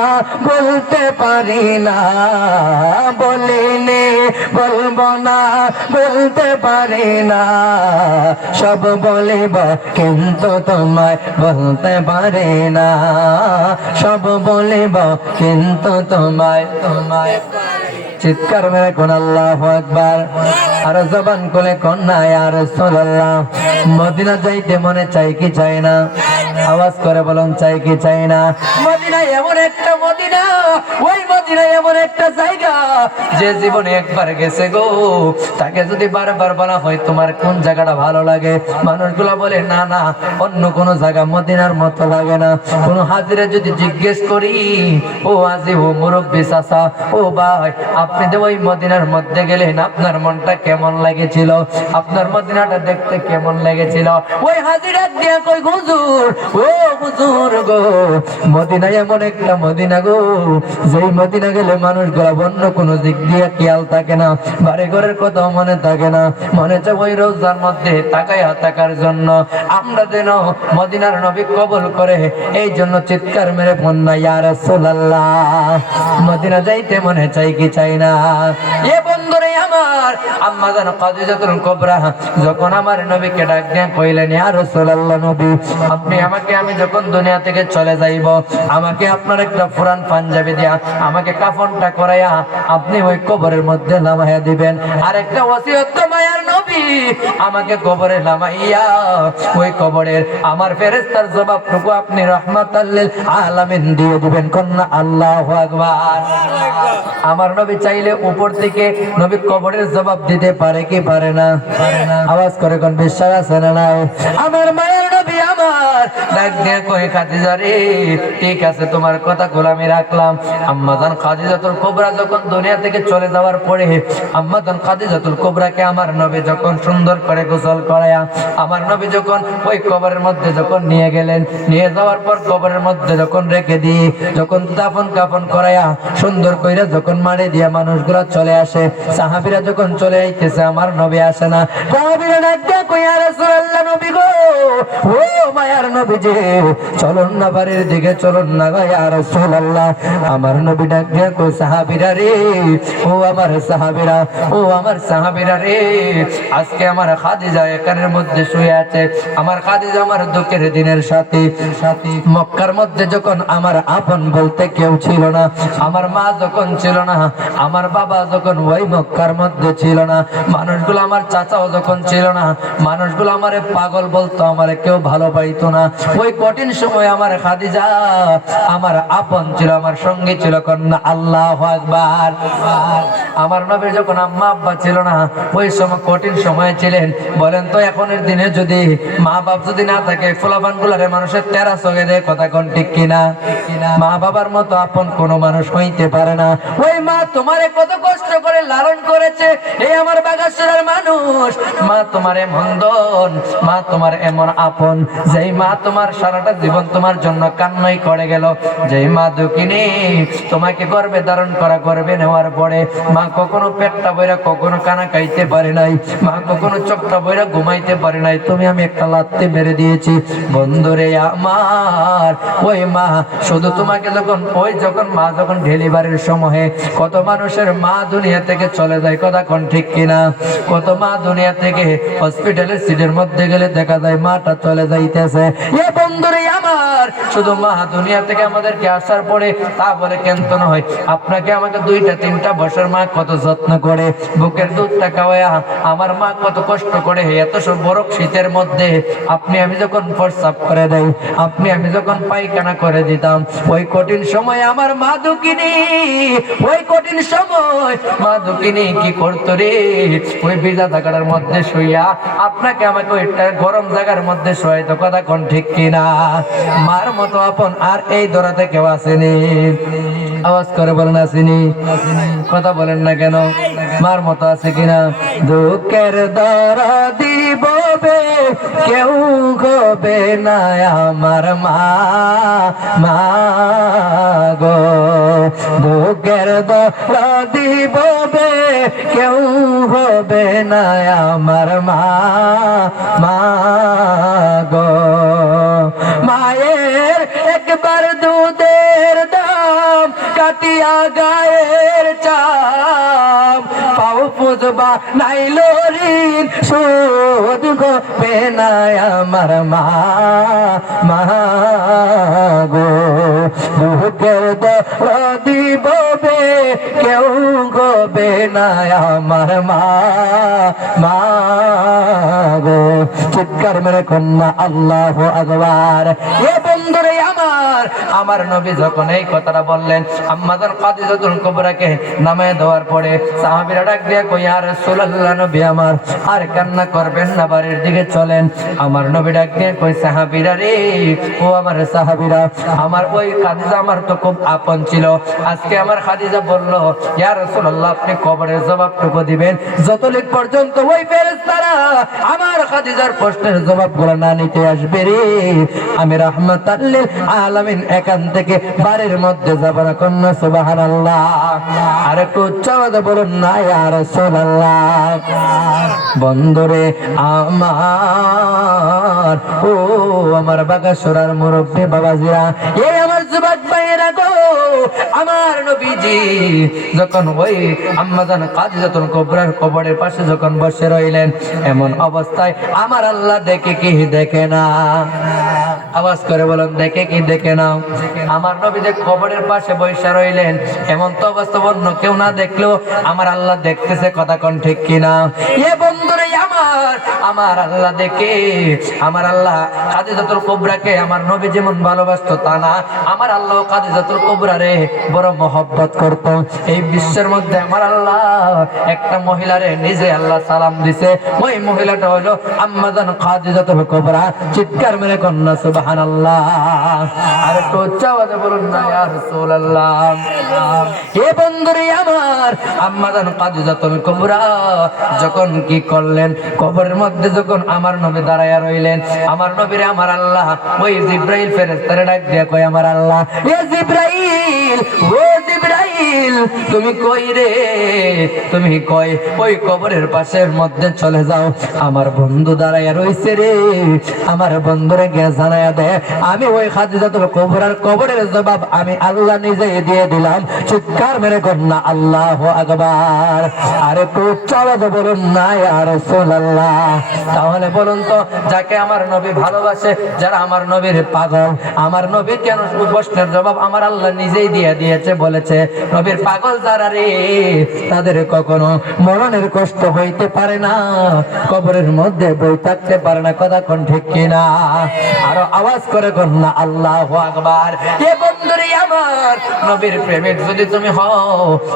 বলতে পারি না, বলিনি বলবো না, বলতে পারি না, সব বলিব কিন্তু তোমায় বলতে পারি না, সব বলিব কিন্তু তোমায় চিৎকার মেরে কোন আল্লাহু আকবার। আর জবান খুলে কোন না ইয়া রাসূলুল্লাহ। মদিনা যাইতে মনে চাই কি চাই না? আওয়াজ করে বলুন চাই কি চাই না? মদিনা এমন একটা মদিনা, ওই মদিনা এমন একটা জায়গা যে জীবনে একবার গেছে গো, তাকে যদি বারবার বলা হয় তোমার কোন জায়গাটা ভালো লাগে, মানুষগুলো বলে না না অন্য কোন জায়গা মদিনার মতো লাগে না। কোন হাজিরে যদি জিজ্ঞেস করি, ও আজি ও মুরব্বি চাচা, ও ভাই আপনি তো ওই মদিনার মধ্যে গেলেন, আপনার মনটা কেমন লেগেছিল, আপনার মদিনাটা দেখতে কেমন লেগেছিল? ওই হাজিরা দিয়া কই হুজুর, ও হুজুর গো, মদিনা এমন একটা মদিনা গো, যেই মদিনা গেলে মানুষগুলা অন্য কোন দিক দিয়ে খেয়াল থাকে না, বাড়ি ঘরের কথাও মনে থাকে না, মনে চায় ওই রোজার মধ্যে তাকায়া থাকার জন্য। আমরা যেন মদিনার নবী কবুল করে, এই জন্য চিৎকার মেরে বন্যা ইয়া রাসূলুল্লাহ। মদিনা যাইতে মনে চাই কি চাই না? এ বন্ধুরে আমার, আম্মা জান খাদিজাতুল কুবরা যখন আমার নবীকে ডাক দিয়া কইলেন, ইয়া রাসূলুল্লাহ নবী, আপনি আমাকে, আমি যখন দুনিয়া থেকে চলে যাইব, আমাকে আপনার একটা পুরান পাঞ্জাবি দিয়া আমাকে কাফনটা করাইয়া আপনি ওই কবরের মধ্যে নামাইয়া দিবেন। আর একটা ওসিয়ত তো মায়ার নবী, আমাকে কবরে নামাইয়া ওই কবরের আমার ফেরেশতার জবাবটুকু আপনি রাহমাতাল লিল আলামিন দিয়ে দিবেন। কন্যা আল্লাহু আকবার। আমার নবী চাইলে উপর থেকে নবী কবরের জবাব দিতে পারে কি পারে না? আওয়াজ করে কোন বিশ্বাস আছে না নাই? আমার মায়ের নবী আমার ডাক দিয়ে কই, খাদিজা রে, ঠিক আছে তোমার কথাগুলো আমি রাখলাম। আম্মা জান খাদিজাতুল কুবরা যখন দুনিয়া থেকে চলে যাওয়ার পরে, আম্মা জান খাদিজাতুল কুবরাকে আমার নবী যখন সুন্দর করে গোসল করায়া আমার নবী যখন ওই কবরের মধ্যে যখন নিয়ে গেলেন, নিয়ে যাওয়ার পর কবরের মধ্যে যখন রেখে দিয়ে যখন দাফন কাফন করায়া সুন্দর কইরা যখন মারে দিয়া মানুষগুলা চলে আসে, সাহাবীরা যখন চলে আইতেছে আমার নবী আসে না। সাহাবীরা ডাক দিয়া কই, ইয়া রাসূলুল্লাহ নবী গো, ও মায়ার নবী যে, চলুন না বাড়ির দিকে, চলুন না গো ইয়া রাসূলুল্লাহ। আমার নবী ডাক দিয়া কই, সাহাবীরা রে, ও আমার সাহাবীরা, ও আমার সাহাবীরা রে, আজকে আমার খাদিজা এখানের মধ্যে শুয়ে আছে। আমার খাদিজা আমার দুঃখের দিনের সাথী। মক্কার মধ্যে যখন আমার আপন বলতে কেউ ছিল না, আমার মা যখন ছিল না, আমার বাবা যখন ওই মক্কার মধ্যে ছিল না, মানুষগুলো আমার চাচাও যখন ছিল না, মানুষগুলো আমারে পাগল বলতো, আমারে কেউ ভালো পাইতো না। ওই কঠিন সময় আমার খাদিজা আমার আপন ছিল, আমার সঙ্গী ছিল। কন্যা আল্লাহু আকবার। আমার নবীর যখন আম্মা আব্বা ছিল না, ওই সময় কঠিন সময় ছিলেন। বলেন তো এখনের দিনে যদি মা বাপ যদি না থাকে, ফুলাবান গুলারে মানুষের তেরা চোখে দেয়, কথা কোন ঠিক কিনা? মা বাবার মতো আপন কোন মানুষ হইতে পারে না। ওই মা তোমারে কত কষ্ট করে লালন করেছে, এই আমার বাগাসুরার মানুষ, মা তোমার এমন দন, মা তোমার এমন আপন, যেই মা তোমার সারাটা জীবন তোমার জন্য কান্নাই করে গেল, যেই মা দুঃখিনী তোমাকে গর্ভে ধারণ করা, গর্ভে নেওয়ার পরে মা কখনো পেটটা বইরা কখনো কানা খাইতে পারে নাই, মা কখনো চোখটা বইরা ঘুমাইতে পারে নাই, তুমি আমি একটা লাত্তি মেরে দিয়েছি। বন্ধুরে আমার, ওই মা শুধু তোমাকে যখন যখন মা যখন ডেলিভারির সময়ে কত মানুষের মা দুনিয়া থেকে চলে যায়, কথা কোন ঠিক কিনা? কত মা দুনিয়া থেকে হসপিটালের সিটের মধ্যে গেলে দেখা যায় মাটা চলে যাইতেছে। এ বন্ধুরে আমার, শুধু মা দুনিয়া থেকে আমাদেরকে আসার পরে তা বলে কেন্ত নয়, আপনাকে আমাকে 2-3 বছর মা কত যত্ন করে বুকের দুধটা খাওয়ায়া, আমার মা কত কষ্ট করে এত বড় শীতের মধ্যে আপনি আমি যখন প্রস্রাব করে দেই, আপনি আমি যখন পায়খানা করে দিতাম, ওই কঠিন সময় আমার মা দুঃখিনী, ওই কঠিন সময় মা দুঃখিনী কি করতো রে, ওই ভিজা জায়গার মধ্যে শুইয়া আপনাকে আমাকে ওইটা গরম জায়গার মধ্যে শোয়াইতো, কথা কোন ঠিক কিনা? মার মতো আপন আর এই দরাতে কেউ আসেনি। আওয়াজ করে বলেন আসেনি? কথা বলেন না কেন? মার মতো আছে কিনা? দুঃখের দরদি ববে কেউ গবে না আমার মা, মা গো, দুঃখের দরদি ববে কেউ হবে না আমার মা, মা গো। মায়ের একবার দুধের দাম কাটিয়া গায়ের চাম, পাও পুজবা নাইল ঋণ শোধ গোবে না আমার মা, মা গো, দুঃখের দরদি ববে কেউ গোবে না আমার মা, মা গো, চিৎকার মেরে কন্যা আল্লাহু আকবার। এ বন্ধুরে আমার নবী যখন এই কথাটা বললেন, আম্মাজান খাদিজাতুল কুবরাকে নামায় দেওয়ার পরে সাহাবীরা ডাক দিয়ে কই, ইয়া রাসূলুল্লাহ, নবী আমার আর কান্না করবেন না, বাড়ির দিকে চলেন। আমার নবী ডাক দিয়ে কই, সাহাবীরা রে, ও আমার সাহাবীরা, আমার ওই খাদিজা আমার তো খুব আপন ছিল। আজকে আমার খাদিজা বলল, ইয়া রাসূলুল্লাহ, আপনি কবরের জবাবটুকু দিবেন যতক্ষণ পর্যন্ত ওই ফেরেশতারা আমার খাদিজার প্রশ্নের জবাবগুলো না নিতে আসবে রে, আমি রাহমাতাল লিল আলামিন এখান থেকে বাড়ির মধ্যে যাব না। কন্যা সুবহানাল্লাহ। আর একটু উচ্চ আওয়াজে বলুন না ইয়া রাসূলুল্লাহ। বন্ধুরে আমার, ও আমার বাগাসুরার মুরব্বি বাবাজিরা, এই আমার যুবক ভাইয়েরা গো, আমার নবীজি যখন ওই আম্মাজান খাদিজাতুল কুবরার কবরের পাশে যখন বসে রইলেন, এমন অবস্থায় আমার আল্লাহ দেখে কি দেখে না? আওয়াজ করে বলুন, দেখে কি দেখে না? আমার নবী যে কবরের পাশে বসে রইলেন, এমন তো অবস্থা অন্য কেউ না দেখলেও আমার আল্লাহ দেখতেছে, কথা কোন ঠিক কিনা? এ বন্ধুরে আমার আল্লাহ দেখে, আমার আল্লাহ খাদিজাতুল কুবরাকে আমার নবী যেমন ভালোবাসতো তা না, আমার আল্লাহ খাদিজাতুল কুবরারে বড় মহব্বত করত। এই বিশ্বের মধ্যে আমার আল্লাহ একটা মহিলারে নিজে আল্লাহ সালাম দিছে, ওই মহিলাটা হলো আম্মাজান খাদিজাতুল কুবরা। চিৎকার মেরে কন্যা সুবহানাল্লাহ। আর একটু উচ্চ আওয়াজে বলুন না ইয়া রাসূলুল্লাহ। এ বন্ধুরে আমার, আম্মাজান খাদিজাতুল কুবরা যখন কি করলেন, কবরের মধ্যে যখন আমার নবী দাঁড়ায়া রইলেন, আমার নবীরে আমার আল্লাহ ওই জিবরাইল ফেরেশতারে ডাক দিয়ে কয়, আমার আল্লাহ, এ জিবরাইল, ও জিবরাইল, তুমি কই রে? তুমি কই? ওই কবরের পাশের মধ্যে চলে যাও, আমার বন্ধু দাঁড়ায়া রইছে রে, আমার বন্ধুরে গিয়ে জানায়া দে, আমি ওই খাদিজাতুল কুবরার কবরের জবাব আমি আল্লাহ নিজে দিয়ে দিলাম। চিৎকার মেরে কন্যা আল্লাহু আকবার। আর একটু উচ্চ আওয়াজে বলুন না ইয়া রাসূলুল্লাহ। তাহলে বলুন তো, যাকে আমার নবী ভালোবাসে, যারা আমার নবীর পাগল, আমার নবী কেন প্রশ্নের জবাব আমার আল্লাহ নিজেই দিয়ে দিয়েছে, বলেছে নবীর পাগল যারা রে, তাদের কখনো মরণের কষ্ট হইতে পারে না, কবরের মধ্যে বই থাকতে পারে না, কথা কোন ঠিক কিনা? আরো আওয়াজ করে কন্যা আল্লাহু আকবার। এ বন্ধুরে আমার, নবীর প্রেমিক যদি তুমি হও,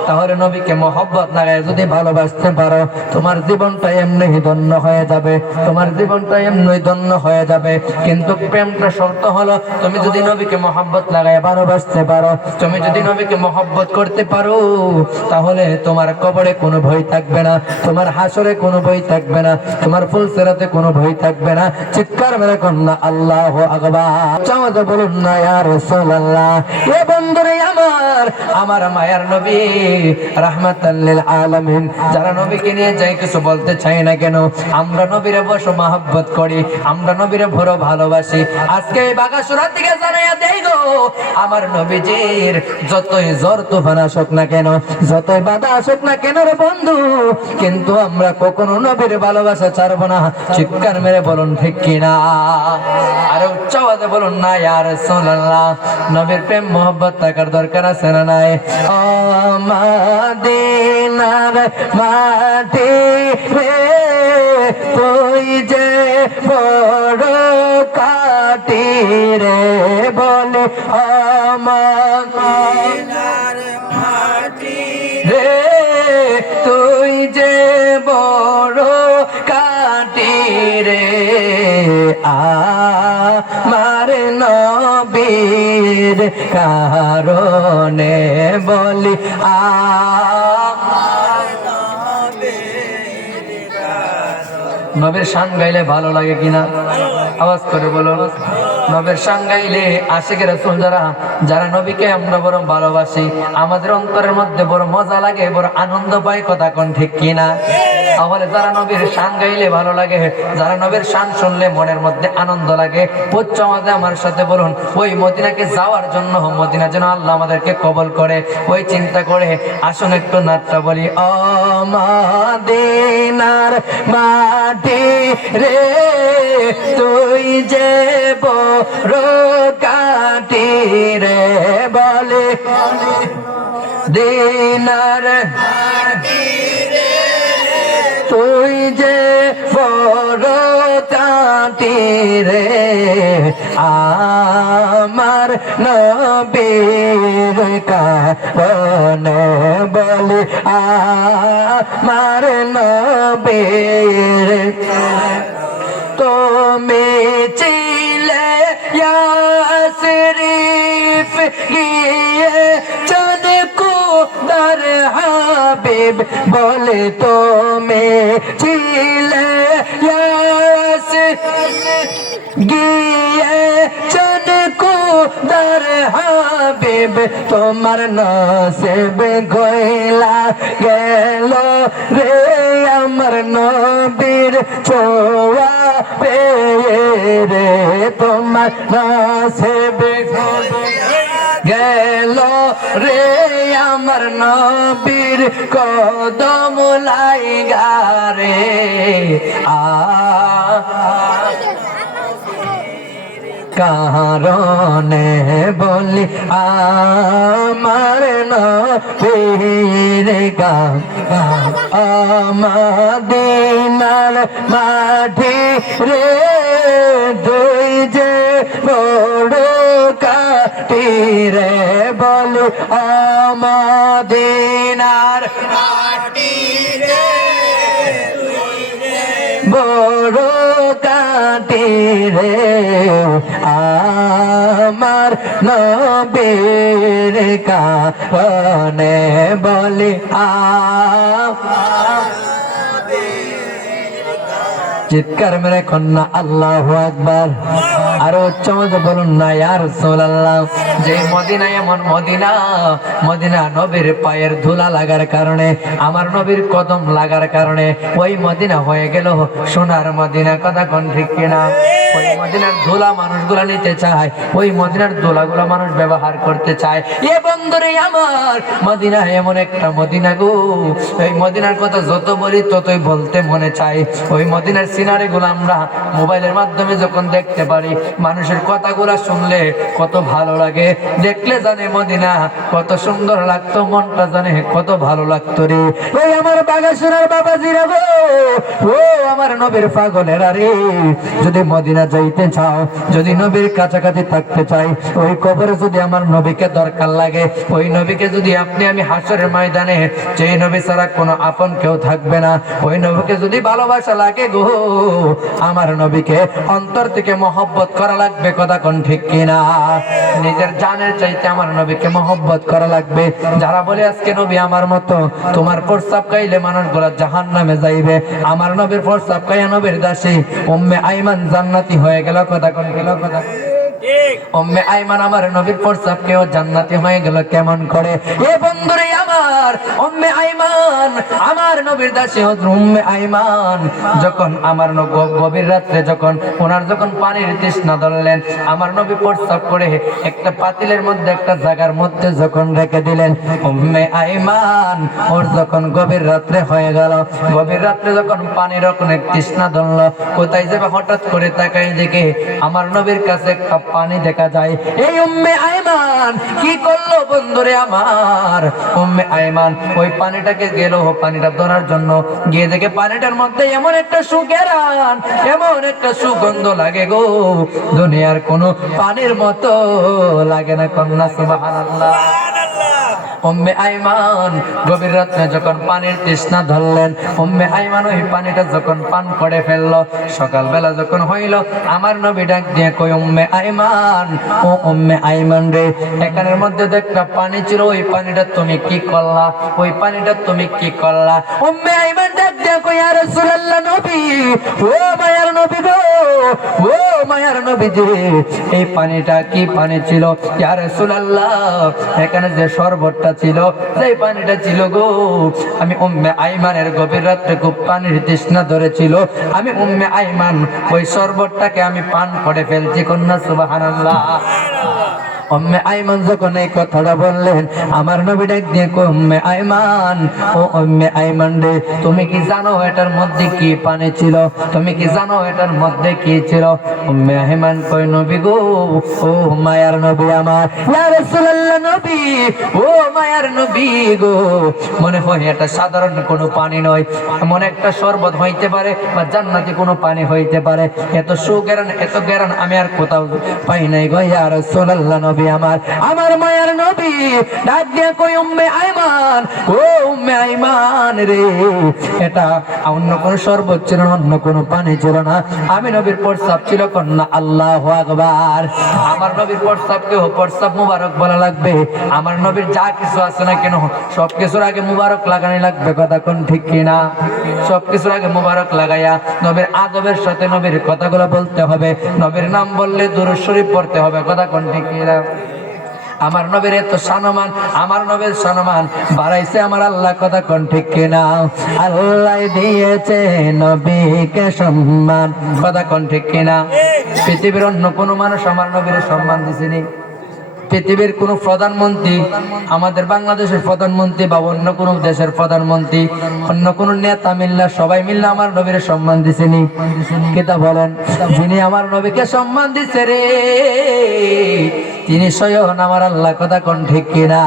তাহলে নবীকে মহব্বত লাগায় যদি ভালোবাসতে পারো, তোমার জীবনটা এমনি ধন্য হয়ে যাবে, তোমার জীবনটা এমনি ধন্য হয়ে যাবে। কিন্তু প্রেমটা শর্ত হলো, তুমি যদি নবীকে মহব্বত লাগায় ভালোবাসতে পারো, তুমি যদি নবীকে মহব্বত করতে পারো, তাহলে তোমার কবরে কোনো ভয় থাকবে না, তোমার হাসরে কোনো ভয় থাকবে না, তোমার ফুলসিরাতে কোনো ভয় থাকবে না। চিৎকার মেরে কন্যা আল্লাহু আকবার। চাওয়াজে বলুন না ইয়া রাসূলুল্লাহ। এ বন্ধুরে আমার মায়ার নবী রাহমাতাল লিল আলামিন, যারা নবীকে নিয়ে যাই কিছু বলতে চাই না কেন, আমরা নবীরে বড় মহব্বত করি, আমরা নবীরে বড় ভালোবাসি। আজকে এই বাগাসুরার দিকে জানাইয়া দেই গো, আমার নবীজির যতই ঝড় তুফান আসুক না কেন, যতই বাধা আসুক না কেন রে বন্ধু, কিন্তু আমরা কখনো নবীর ভালোবাসা ছাড়বো না। চিৎকার মেরে বলুন ঠিক কিনা? আর উচ্চ আওয়াজে বলুন না ইয়া রাসূলুল্লাহ। নবীর প্রেম মহব্বত থাকার দরকার আছে না নাই? ও মদিনার মাটি রে, তুই যে বড় কাটি রে, বলে ও মদিনার মাটি রে, তুই যে বড় কাটি রে, আমার নবীর কারণে বলি নবীর শান গাইলে ভালো লাগে কিনা? আওয়াজ করে বলো। নবীর শান গাইলে আশিক রাসূল যারা নবীকে আমরা বড় ভালোবাসি, আমাদের অন্তরের মধ্যে বড় মজা লাগে, বড় আনন্দ পাই, কথা কোন ঠিক কিনা? তাহলে যারা নবীর শান গাইলে ভালো লাগে, যারা নবীর শান শুনলে মনের মধ্যে আনন্দ লাগে, উচ্চ আওয়াজে আমার সাথে বলুন, ওই মদিনাকে যাওয়ার জন্য, মদিনা যেন আল্লাহ আমাদেরকে কবুল করে, ওই চিন্তা করে আসুন একটু নাটটা বলি। ও মদিনার মাটি রে, তুই যে বড় কাটি রে, বলে দিনার মাটি নবীর কারণে বলি আমার নবীর তুমি ছিলে ইয়াসরিফ গিয়ে চাঁদ কুদার হাবিব বলে তুমি ছিলে ইয়াসরিফ গিয়ে চাঁদ কুদার হাবিব তোমার নসিব গইলা গেল রে আমার নবীর ছোঁয়া পেয়ে রে তোমার নসিব গেল রে আমার নবীর কদম লাইগা রে কারণে বলি আমার নবীর আমাদিনার মাটি রে দুই যে বড় কাটি রে বলি আমাদিনার মাটি রে বড় কাটি রে আমার নবীর কারণে বলি চিৎকার মেরে কন্যা আল্লাহু আকবার আরো উচ্চ বলুন না ইয়া রাসূলুল্লাহ যে মদিনা এমন মদিনা নবীর পায়ের ধুলা লাগার কারণে আমার নবীর কদম লাগার কারণে ওই মদিনা হয়ে গেল সোনার মদিনা কথা কোন ঠিক কিনা ওই মদিনার ধুলা মানুষগুলা নিতে চায় ওই মদিনার ধুলাগুলা মানুষ ব্যবহার করতে চায় এ বন্ধুরে আমার মদিনা এমন একটা মদিনা গো এই মদিনার কথা যত বলি ততই বলতে মনে চায় ওই মদিনার সিনারি গুলো আমরা মোবাইলের মাধ্যমে যখন দেখতে পারি মানুষের কথাগুলা শুনলে কত ভালো লাগে দেখলে জানে মদিনা কত সুন্দর লাগতো মনটা জানে কত ভালো লাগতো রে ওই আমার বাগাসুরার বাবাজিরা গো ও আমার নবীর পাগলেরা রে যদি মদিনা যাইতে চাও যদি নবীর কাছাকাছি থাকতে চাই ওই কবরে যদি আমার নবীকে দরকার লাগে ওই নবীকে যদি আপনি আমি হাসরের ময়দানে যেই নবী ছাড়া কোনো আপন কেউ থাকবে না ওই নবীকে যদি ভালোবাসা লাগে গো আমার নবীকে অন্তর থেকে মহব্বত করা লাগবে কথা কোন ঠিক কিনা নিজের জানের চাইতে আমার নবীকে মহব্বত করা লাগবে যারা বলে আজকে নবী আমার মতো তোমার প্রস্তাব গাইলে মানুষগুলা জাহান্নামে যাইবে আমার নবীর প্রস্তাব গাইয়া নবীর দাসী উম্মে আইমান জান্নাতি হয়ে গেল কথা কোন গেল কথা উম্মে আইমান আমার নবীর প্রস্তাব কেউ জান্নাতি হয়ে গেল কেমন করে এ বন্ধুরে আমার উম্মে আইমান আমার নবীর দাসী হযরত উম্মে আইমান যখন আমার গভীর রাতে যখন ওনার যখন পানির তৃষ্ণা ধরলেন আমার নবী প্রস্তাব করে একটা পাতিলের মধ্যে একটা জায়গার মধ্যে যখন রেখে দিলেন উম্মে আইমান ওর যখন গভীর রাতে হয়ে গেল গভীর রাতে যখন পানির অনেক তৃষ্ণা ধরলো কোথায় যাবে হঠাৎ করে তাকাই দেখে আমার নবীর কাছে একটা পানি দেখা যায় এই উম্মে আইমান কি করলো বন্ধুরে আমার উম্মে আইমান ওই পানিটাকে গেল পানিটা ধরার জন্য গিয়ে দেখে পানিটার মধ্যে এমন একটা সুগেরান এমন একটা সুগন্ধ লাগে গো দুনিয়ার কোনো পানির মতো লাগে না কন্যা সুবহানাল্লাহ উম্মে আইমান গভীর রাতে যখন পানির তৃষ্ণা ধরলেন উম্মে আইমান ওই পানিটা যখন পান করে ফেললো সকালবেলা যখন হইল আমার নবী ডাক দিয়ে কই উম্মে আইমান ও উম্মে আইমান রে এখানের মধ্যে একটা পানি ছিল ওই পানিটা তুমি কি করলা ওই পানিটা তুমি কি করলা উম্মে আইমান ডাক দিয়ে কই ইয়া রাসূলুল্লাহ নবী ও মায়ার নবী গো ও মায়ার নবী জি এই পানিটা কি পানি ছিল ইয়া রাসূলুল্লাহ এখানে যে শরবতটা ছিল সেই পানিটা ছিল গো আমি উম্মে আইমানের গভীর রাতে খুব পানির তৃষ্ণা ধরেছিল আমি উম্মে আইমান ওই শরবতটাকে আমি পান করে ফেলছি কন্যা সুবহানাল্লাহ উম্মে আইমান যখন এই কথাটা বললেন আমার নবী ডাক দিয়ে কই উম্মে আইমান ও উম্মে আইমান রে তুমি কি জানো এটার মধ্যে কি পানি ছিল তুমি কি জানো এটার মধ্যে কি ছিল উম্মে আইমান কই নবী গো ও মায়ার নবী আমার ইয়া রাসূলুল্লাহ নবী ও মায়ার নবী গো মনে হয় এটা সাধারণ কোনো পানি নয় এমন একটা শরবত হইতে পারে বা জান্নাতি কোনো পানি হইতে পারে এত সুগেরান এত গেরান আমি আর কোথাও পাই নাই গো ইয়া রাসূলুল্লাহ নবী নবী আমার মায়ার নবী ডাক দিয়ে কই উম্মে আইমান, ও উম্মে আইমান রে, এটা অন্য কোন শরবত ছিল না, অন্য কোন পানি ছিল না, আমি নবীর প্রস্রাব ছিল। কন্যা আল্লাহু আকবার। আমার নবীর প্রস্রাবকে প্রস্রাব মুবারক বলা লাগবে। আমার নবীর যা কিছু আছে না কেন সবকিছুর আগে মুবারক লাগানি লাগবে, কথা কোন ঠিক কিনা? সবকিছুর আগে মুবারক লাগাইয়া নবীর আদবের সাথে নবীর কথাগুলো বলতে হবে। নবীর নাম বললে দুরূদ শরীফ পড়তে হবে, কথা কোন ঠিক কিনা? আমার নবীর এত সম্মান, আমার নবীর সম্মান বাড়াইছে আমার আল্লাহ, কথা কোন ঠিক কিনা? আল্লাহ দিয়েছে নবীকে সম্মান, কথা কোন ঠিক কিনা? পৃথিবীর অন্য কোন মানুষ আমার নবীর সম্মান দিছেনি? পৃথিবীর কোন প্রধানমন্ত্রী, আমাদের বাংলাদেশের প্রধানমন্ত্রী বা অন্য কোন দেশের প্রধানমন্ত্রী, অন্য কোন নেতা মিল্লা সবাই মিল্লা আমার নবীর সম্মান দিছেনি? কিতা বলেন? যিনি আমার নবীকে সম্মান দিছে রে তিনি স্বয়ং আমার আল্লাহ, কথা কোন ঠিক কিনা?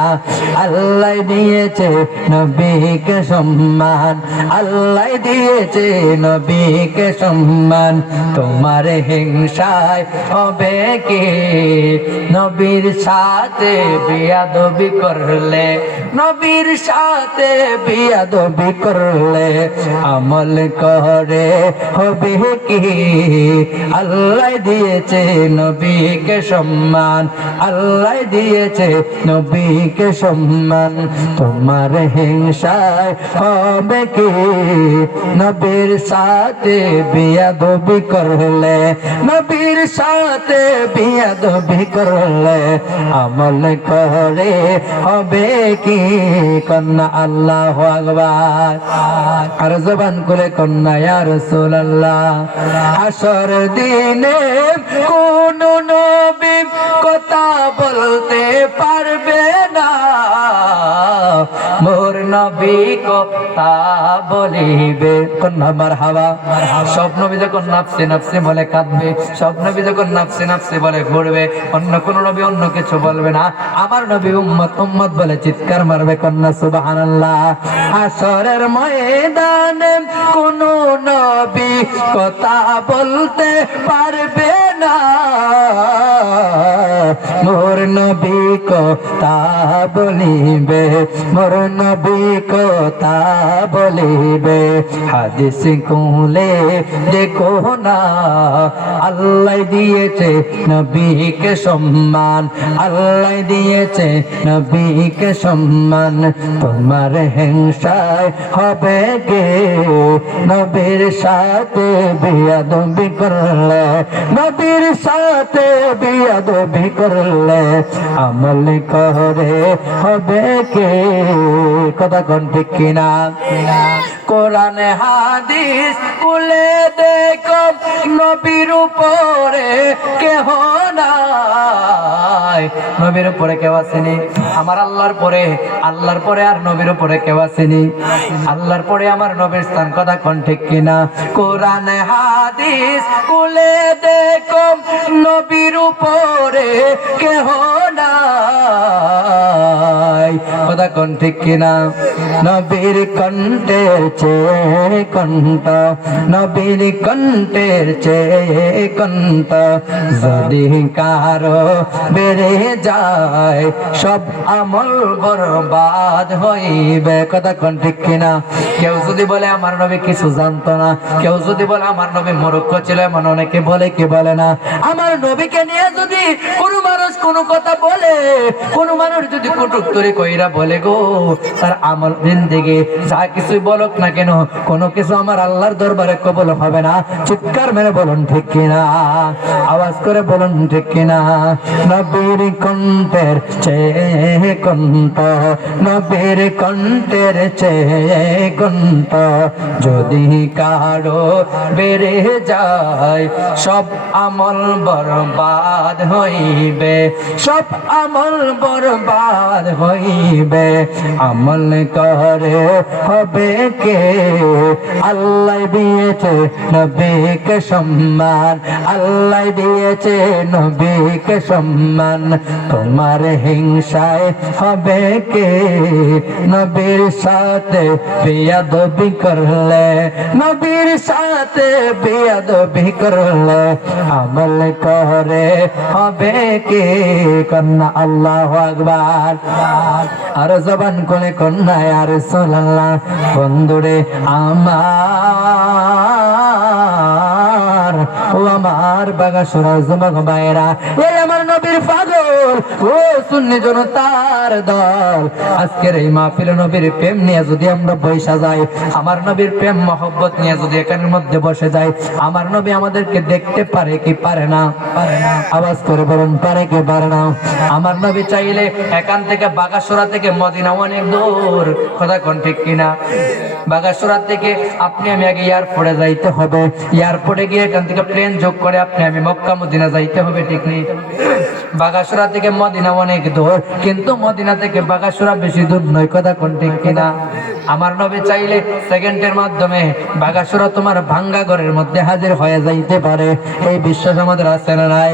আল্লাহ দিয়েছে নবীকে সম্মান, আল্লাহ দিয়েছে নবীকে সম্মান, তোমার হিংসায় হবে কি? নবীর সাথে বিয়াদবি করলে, নবীর সাথে বিয়াদবি করলে আমল করে হবে কি? আল্লাহ দিয়েছে নবীকে সম্মান, আল্লাহ দিয়েছে নবীকে সম্মান, তোমার হিংসায় হবে কি? নবীর সাথে বিয়াদবি করলে, নবীর সাথে বিয়াদবি করলে আমল করে হবে কি? কন্যা আল্লাহু আকবার। আর জবান খুলে কন্যা ইয়া রাসূলুল্লাহ। হাসর দিনে কোন নবী কথা বলতে পারবে না, মোর নবী কথা বলিবে। কন্যা মারহাবা। সব নবী যখন নাফসে নাফসে বলে কাঁদবে, সব নবী যখন নাফসে নাফসে বলে ঘুরবে, অন্য কোন নবী অন্য কিছু বলবে না, আমার নবী উম্মত উম্মত বলে চিৎকার মারবে। কন্যা সুবহানাল্লাহ। হাসরের ময়দানে কোন নবী কথা বলতে পারবে না, মোর নবী কথা বলিবে, মোর নবী কথা বলিবে। হাদিস খুলে দেখো না, আল্লাহ দিয়েছে নবীকে সম্মান, আল্লাহ দিয়েছে নবীকে সম্মান, তোমার হিংসায় হবে গে? নবীর সাথে বিয়াদবি করলে, নবীর সাথে বিয়াদবি করলে আমল করে হবে কে? কথা কোন ঠিক কিনা? কোরআনে হাদিস খুলে দেখো, নবীর উপরে কেহ নাই। নবীর উপরে কেউ আসেনি? আমার আল্লাহর পরে, আল্লাহর পরে আর নবীর উপরে কেউ আসেনি? আল্লাহর পরে আমার নবীর স্থান, কথা কোন ঠিক কিনা? কোরআনে হাদিস খুলে দেখো, নবীর উপরে কেহ নাই, কথা কোন ঠিক কিনা? নবীর কণ্ঠের চেয়ে কণ্ঠ, নবীর কণ্ঠের চেয়ে কণ্ঠ যদি কারো বেড়ে যায়, সব আমল বরবাদ হইবে। কথা কোন ঠিক কিনা? কেউ যদি বলে আমার নবী কিছু জানতো না, কেউ যদি বলে আমার নবী মূর্খ ছিল, এমন অনেকে বলে কি বলে না? আমার নবীকে নিয়ে যদি কোন মানুষ কোন কথা বলে, কোন মানুষ যদি কটূক্তি কইরা বলে গো, তার আমল জিন্দেগি যা কিছু বলুক না কেন, কোনো কিছু আমার আল্লাহর দরবারে কবুল হবে না। চিৎকার মেরে বলুন ঠিক কিনা? আওয়াজ করে বলুন ঠিক কিনা? নবীর কণ্ঠের চেয়ে কণ্ঠ, নবীর কণ্ঠের চেয়ে কণ্ঠ যদি কারো বেড়ে যায়, সব আমল বরবাদ হইবে, সব আমল বরবাদ হইবে। আমল করে হবে কে? আল্লাহ দিয়েছে নবীকে সম্মান, আল্লাহ দিয়েছে নবীকে সম্মান, তোমার হিংসায় হবে কে? নবীর সাথে বেয়াদবি করলে, নবীর সাথে বেয়াদবি করলে আমল করে হবে কে? কন্যা আল্লাহু আকবার। আর জবান কোলে কন্যা ইয়া রাসূলুল্লাহ। বন্ধুরে আমার, ও আমার বাগাসুরা যুবক ভাইরা, এই আমার নবীর পাগল, ও সুন্নি জনতার দল, আজকের এই মাহফিলে নবীর প্রেম নিয়ে যদি আমরা বসে যাই, আমার নবীর প্রেম মহব্বত নিয়ে যদি এখানের মধ্যে বসে যাই, আমার নবী আমাদেরকে দেখতে পারে কি পারে না? পারে না। আওয়াজ করে বলুন, পারে কি পারে না? আমার নবী চাইলে এখান থেকে বাগাসুরা থেকে মদিনা অনেক দূর, কথা কোন ঠিক কিনা? বাগাসুরা থেকে আপনি আমি আগে এয়ারপোর্টে যাইতে হবে, এয়ারপোর্টে গিয়ে এখান থেকে প্লেন যোগ করে আপনি আমি মক্কা মদিনা যাইতে হবে, ঠিক নেই? বাগাসুরা থেকে মদিনা অনেক দূর, কিন্তু মদিনা থেকে বাগাসুরা বেশি দূর নয়, কথা কোন ঠিক কিনা? আমার নবী চাইলে সেকেন্ডের মাধ্যমে বাগাসুরা তোমার ভাঙ্গা ঘরের মধ্যে হাজির হয়ে যাইতে পারে। এই বিশ্বাস আমাদের আছে না নাই?